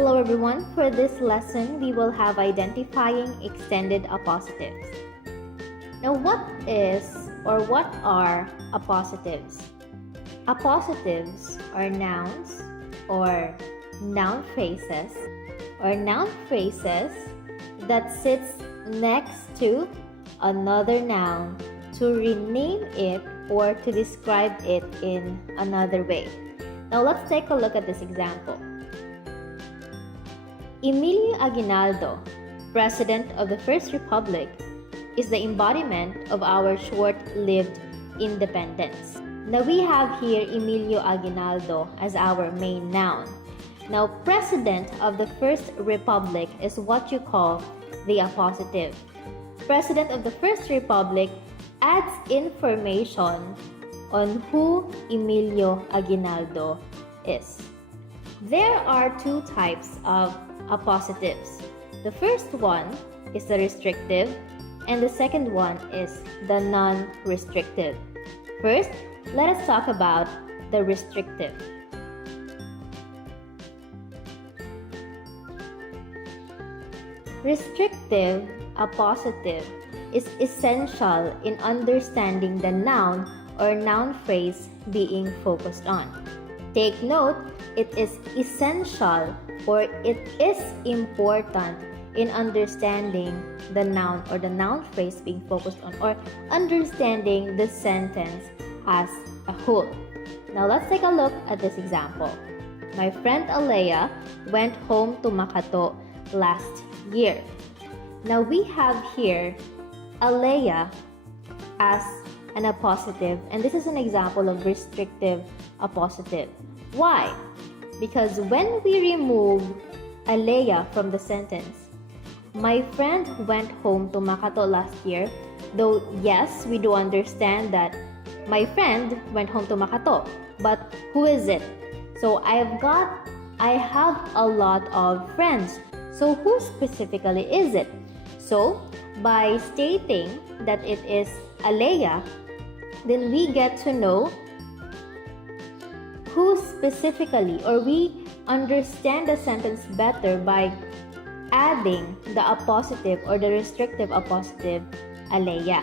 Hello everyone, for this lesson we will have identifying extended appositives. Now what are appositives? Appositives are nouns or noun phrases that sits next to another noun to rename it or to describe it in another way. Now let's take a look at this example. Emilio Aguinaldo, President of the First Republic, is the embodiment of our short-lived independence. Now we have here Emilio Aguinaldo as our main noun. Now President of the First Republic is what you call the appositive. President of the First Republic adds information on who Emilio Aguinaldo is. There are two types of appositives. The first one is the restrictive and the second one is the non-restrictive. First, let us talk about the restrictive. Restrictive appositive is essential in understanding the noun or noun phrase being focused on. Take note, it is essential or it is important in understanding the noun or the noun phrase being focused on or understanding the sentence as a whole. Now let's take a look at this example. My friend Alea went home to Makato last year. Now we have here Alea as an appositive, and this is an example of restrictive appositive. Why? Because when we remove Alea from the sentence, my friend went home to Makato last year, though yes, we do understand that my friend went home to Makato, but who is it? So I have a lot of friends. So who specifically is it? So by stating that it is Alea, then we get to know who specifically, or we understand the sentence better by adding the appositive or the restrictive appositive Alea.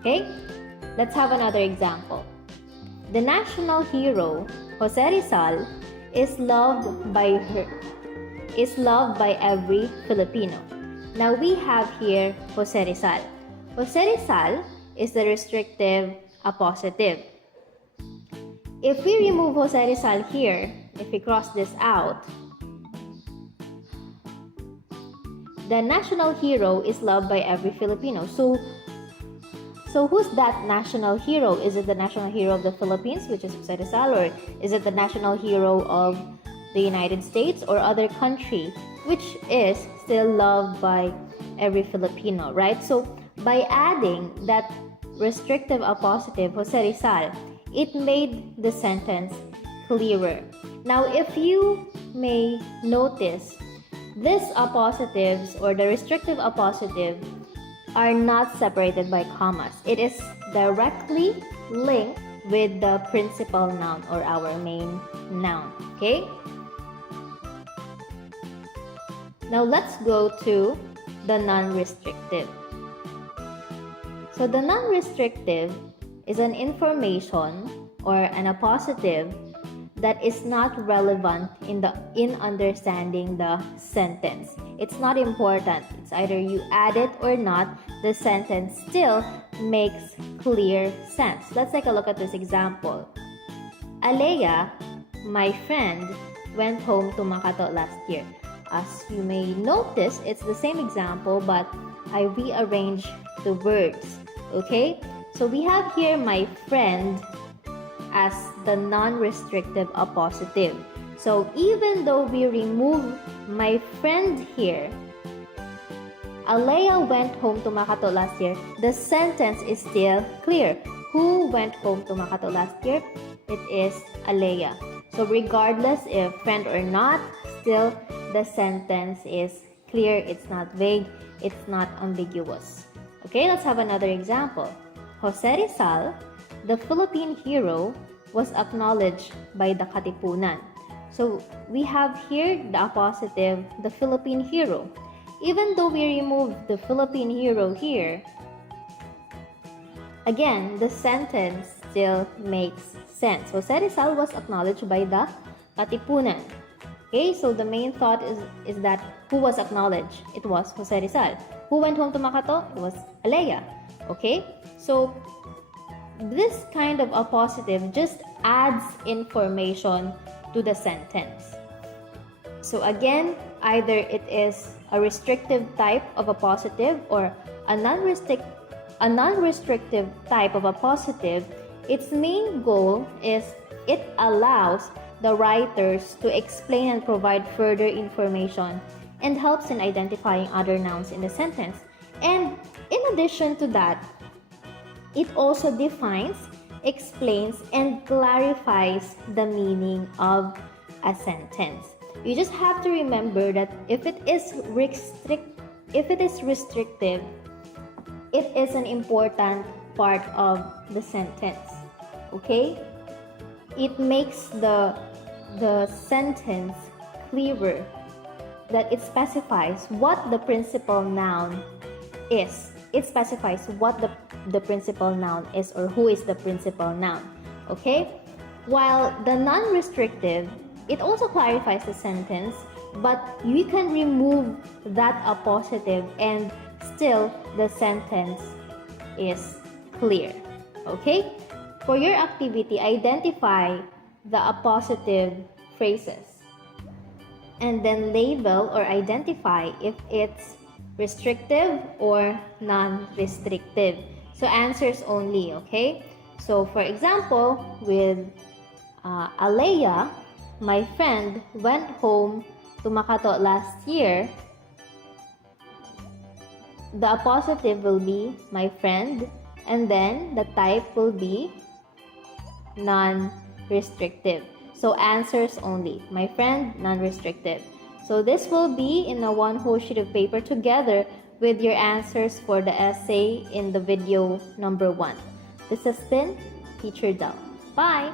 Okay? Let's have another example. The national hero, Jose Rizal, is loved by every Filipino. Now we have here Jose Rizal. Jose Rizal is the restrictive appositive. If we remove Jose Rizal here, if we cross this out, the national hero is loved by every Filipino. So who's that national hero? Is it the national hero of the Philippines, which is Jose Rizal, or is it the national hero of the United States or other country, which is still loved by every Filipino, right? So by adding that restrictive appositive, Jose Rizal, it made the sentence clearer. Now, if you may notice, these appositives or the restrictive appositive are not separated by commas. It is directly linked with the principal noun or our main noun, okay? Now, let's go to the non-restrictive. So, the non-restrictive is an information or an appositive that is not relevant in understanding the sentence. It's not important. It's either you add it or not, the sentence still makes clear sense. Let's take a look at this example. Alea, my friend, went home to Makato last year. As you may notice, it's the same example, but I rearranged the words. Okay? So we have here my friend as the non-restrictive appositive. So even though we remove my friend here, Alea went home to Makato last year, the sentence is still clear. Who went home to Makato last year? It is Alea. So regardless if friend or not, still the sentence is clear. It's not vague. It's not ambiguous. Okay, let's have another example. Jose Rizal, the Philippine hero, was acknowledged by the Katipunan. So we have here the appositive, the Philippine hero. Even though we remove the Philippine hero here, again, the sentence still makes sense. Jose Rizal was acknowledged by the Katipunan. Okay, so the main thought is that who was acknowledged? It was Jose Rizal. Who went home to Makato? It was Alea. Okay, so this kind of appositive just adds information to the sentence. So again, either it is a restrictive type of appositive or a non-restrictive type of appositive. Its main goal is it allows the writers to explain and provide further information and helps in identifying other nouns in the sentence. And in addition to that, it also defines, explains, and clarifies the meaning of a sentence. You just have to remember that if it is restrictive, it is an important part of the sentence. Okay? It makes the sentence clearer, that it specifies what the principal noun is. It specifies what the principal noun is or who is the principal noun. Okay? While the non-restrictive, it also clarifies the sentence, but you can remove that appositive and still the sentence is clear. Okay? For your activity, identify the appositive phrases and then label or identify if it's restrictive or non-restrictive. So answers only, okay? So for example, with Alea, my friend went home to Makato last year. The appositive will be my friend, and then the type will be non-restrictive. So answers only. My friend, non-restrictive. So this will be in a one whole sheet of paper together with your answers for the essay in the video number 1. This has been TeacherDel. Bye!